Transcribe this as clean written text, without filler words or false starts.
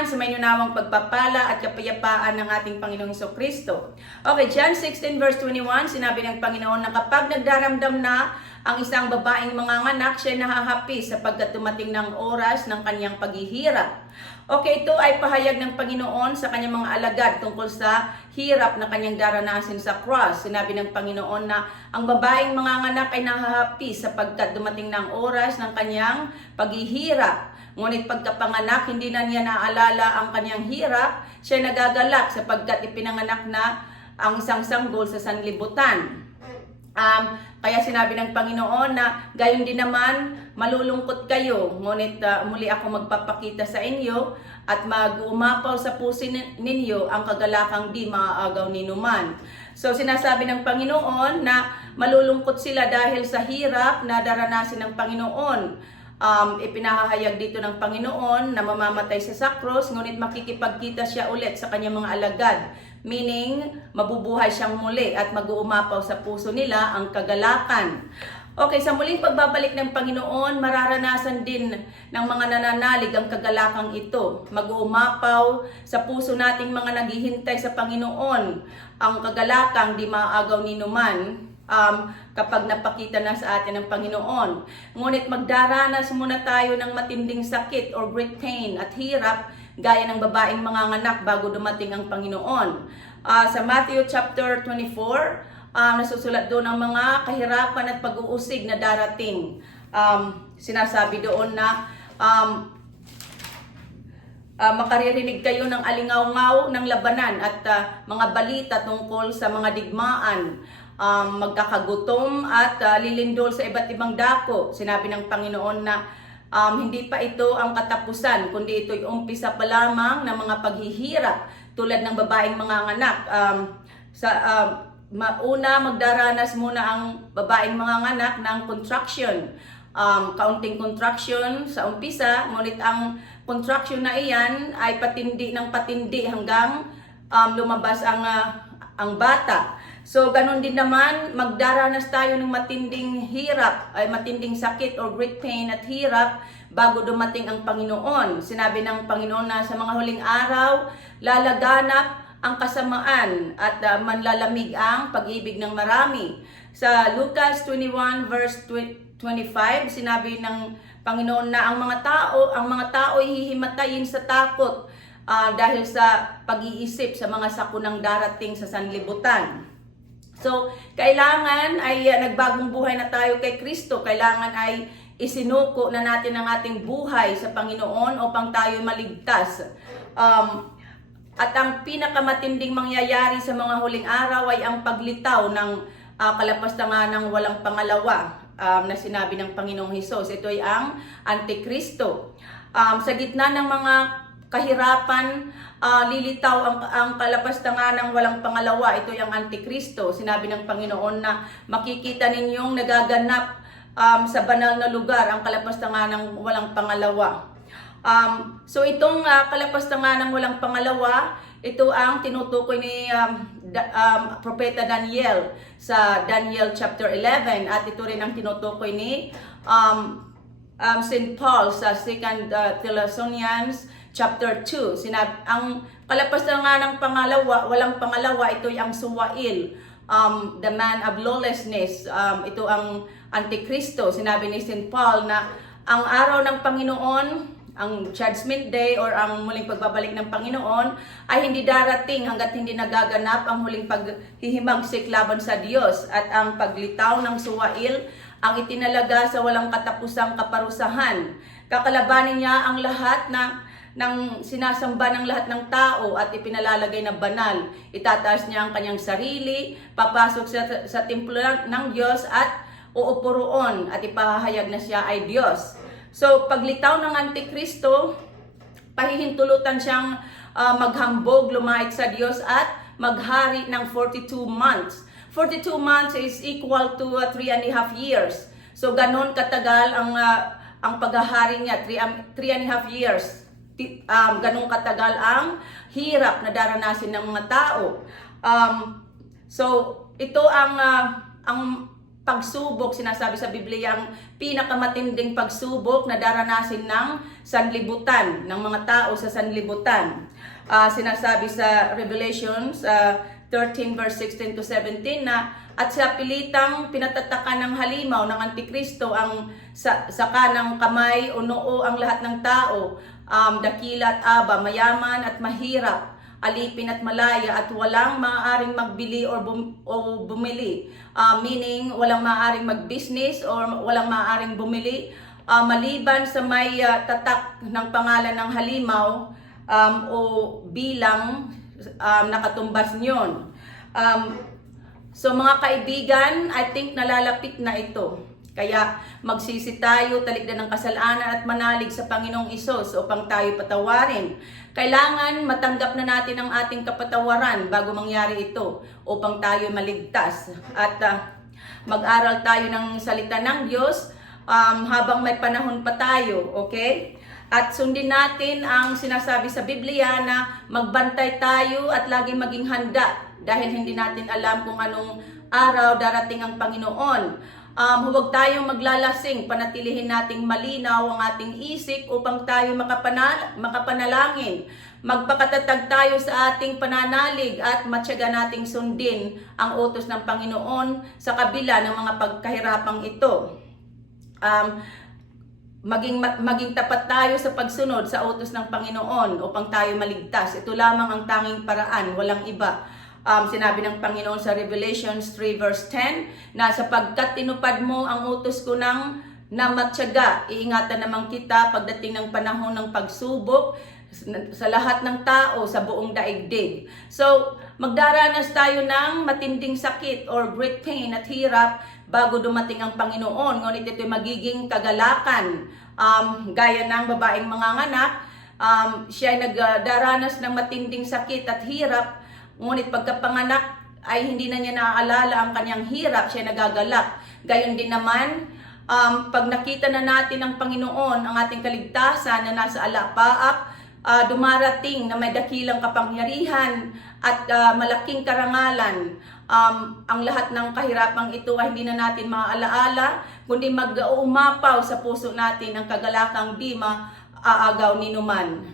naman sa may nawang pagpapala at kapayapaan ng ating Panginoong Kristo. Okay, John 16 verse 21, sinabi ng Panginoon na kapag nagdaramdam na ang isang babaeng manganganak, siya nahahapi sapagkat dumating ng oras ng kanyang paghihirap. Okay, ito ay pahayag ng Panginoon sa kanyang mga alagad tungkol sa hirap na kanyang daranasin sa cross. Sinabi ng Panginoon na ang babaeng manganganak ay nahahapi sapagkat dumating ng oras ng kanyang paghihirap. Ngunit pagkapanganak, hindi na niya naalala ang kanyang hirap. Siya nagagalak sapagkat ipinanganak na ang isang sanggol sa sanlibutan. Kaya sinabi ng Panginoon na gayon din naman malulungkot kayo, ngunit muli ako magpapakita sa inyo at mag-umapaw sa puso ninyo ang kagalakang di maaagaw ni numan. So sinasabi ng Panginoon na malulungkot sila dahil sa hirap na daranasin ng Panginoon. Ipinahahayag dito ng Panginoon na mamamatay sa sakros, ngunit makikipagkita siya ulit sa kanyang mga alagad. Meaning, mabubuhay siyang muli at mag-uumapaw sa puso nila ang kagalakan. Okay, sa muling pagbabalik ng Panginoon, mararanasan din ng mga nananalig ang kagalakang ito. Mag-uumapaw sa puso nating mga naghihintay sa Panginoon ang kagalakang di maaagaw ni numan. Kapag napakita na sa atin ng Panginoon. Ngunit magdaranas muna tayo ng matinding sakit or great pain at hirap gaya ng babaeng manganganak bago dumating ang Panginoon. Sa Matthew chapter 24, nasusulat doon ang mga kahirapan at pag-uusig na darating. Sinasabi doon na makaririnig kayo ng alingaw-ngaw ng labanan at mga balita tungkol sa mga digmaan. Magkakagutom at lilindol sa iba't ibang dako. Sinabi ng Panginoon na hindi pa ito ang katapusan, kundi ito'y umpisa pa lamang ng mga paghihirap tulad ng babaeng manganganak. Una, magdaranas muna ang babaeng manganganak ng contraction. Kaunting contraction sa umpisa, ngunit ang contraction na iyan ay patindi ng patindi hanggang lumabas ang bata. So, ganun din naman, magdaranas tayo ng matinding hirap, ay matinding sakit or great pain at hirap bago dumating ang Panginoon. Sinabi ng Panginoon na sa mga huling araw, lalaganap ang kasamaan at manlalamig ang pag-ibig ng marami. Sa Lucas 21 verse 25, sinabi ng Panginoon na ang mga tao ay hihimatayin sa takot dahil sa pag-iisip sa mga sakunang darating sa sanlibutan. So, kailangan ay nagbagong buhay na tayo kay Kristo. Kailangan ay isinuko na natin ang ating buhay sa Panginoon upang tayo maligtas. At ang pinakamatinding mangyayari sa mga huling araw ay ang paglitaw ng kalapastangan ng walang pangalawa na sinabi ng Panginoong Hesus. Ito ay ang Antikristo. Sa gitna ng mga kahirapan, lilitaw ang kalapastangan ng walang pangalawa. Ito yung Antikristo. Sinabi ng Panginoon na makikita ninyong nagaganap sa banal na lugar ang kalapastangan ng walang pangalawa. So itong kalapastangan ng walang pangalawa, ito ang tinutukoy ni Propeta Daniel sa Daniel chapter 11 at ito rin ang tinutukoy ni St. Paul sa 2 Thessalonians chapter 2. Ang kalapastangan ng walang pangalawa, ito ang suwail, the man of lawlessness. Ito ang Antikristo. Sinabi ni St. Paul na ang araw ng Panginoon, ang judgment day or ang muling pagbabalik ng Panginoon ay hindi darating hanggat hindi nagaganap ang huling paghihimagsik laban sa Diyos at ang paglitaw ng suwail ang itinalaga sa walang katapusang kaparusahan. Kakalabanin niya ang lahat ng sinasamba ng lahat ng tao at ipinalalagay na banal. Itataas niya ang kanyang sarili, papasok sa templo ng Diyos at uupuroon at ipahahayag na siya ay Diyos. So, paglitaw ng Antikristo, pahihintulutan siyang maghambog, lumait sa Diyos at maghari ng 42 months. 42 months is equal to 3.5 years. So, ganon katagal ang paghahari niya, 3.5 years. Ganong katagal ang hirap na daranasin ng mga tao. So ito ang pagsubok, sinasabi sa Biblia, ang pinakamatinding pagsubok na daranasin ng sanlibutan, ng mga tao sa sanlibutan. Sinasabi sa Revelations 13 verse 16 to 17 na at sa pilitang pinatatakan ng halimaw ng Antikristo ang sa kanang kamay o noo ang lahat ng tao, dakila at aba, mayaman at mahirap, alipin at malaya, at walang maaaring magbili o bumili. Meaning, walang maaaring mag-business or walang maaaring bumili maliban sa may tatak ng pangalan ng halimaw o bilang nakatumbas nyon. So mga kaibigan, I think nalalapit na ito. Kaya magsisi tayo, talikdan ng kasalanan at manalig sa Panginoong Hesus upang tayo patawarin. Kailangan matanggap na natin ang ating kapatawaran bago mangyari ito upang tayo maligtas. At mag-aral tayo ng salita ng Diyos habang may panahon pa tayo, okay? At sundin natin ang sinasabi sa Biblia na magbantay tayo at laging maging handa dahil hindi natin alam kung anong araw darating ang Panginoon. Huwag tayong maglalasing, panatilihin nating malinaw ang ating isip upang tayo makapanalangin. Magpakatatag tayo sa ating pananalig at matyaga nating sundin ang utos ng Panginoon sa kabila ng mga pagkahirapang ito. Maging tapat tayo sa pagsunod sa utos ng Panginoon upang tayo maligtas. Ito lamang ang tanging paraan, walang iba. Sinabi ng Panginoon sa Revelations 3 verse 10 na sapagkat tinupad mo ang utos ko na matyaga, iingatan naman kita pagdating ng panahon ng pagsubok sa lahat ng tao sa buong daigdig. So, magdaranas tayo ng matinding sakit or great pain at hirap bago dumating ang Panginoon. Ngunit ito'y magiging kagalakan. Gaya ng babaeng manganganak, siya ay nagdaranas ng matinding sakit at hirap. Ngunit pagkapanganak ay hindi na niya naaalala ang kanyang hirap, siya nagagalak. Gayon din naman, pag nakita na natin ang Panginoon, ang ating kaligtasan na nasa alapaap, dumarating na may dakilang kapangyarihan at malaking karangalan. Ang lahat ng kahirapang ito ay hindi na natin maaalaala, kundi mag-uumapaw sa puso natin ang kagalakang di maaagaw ni numan.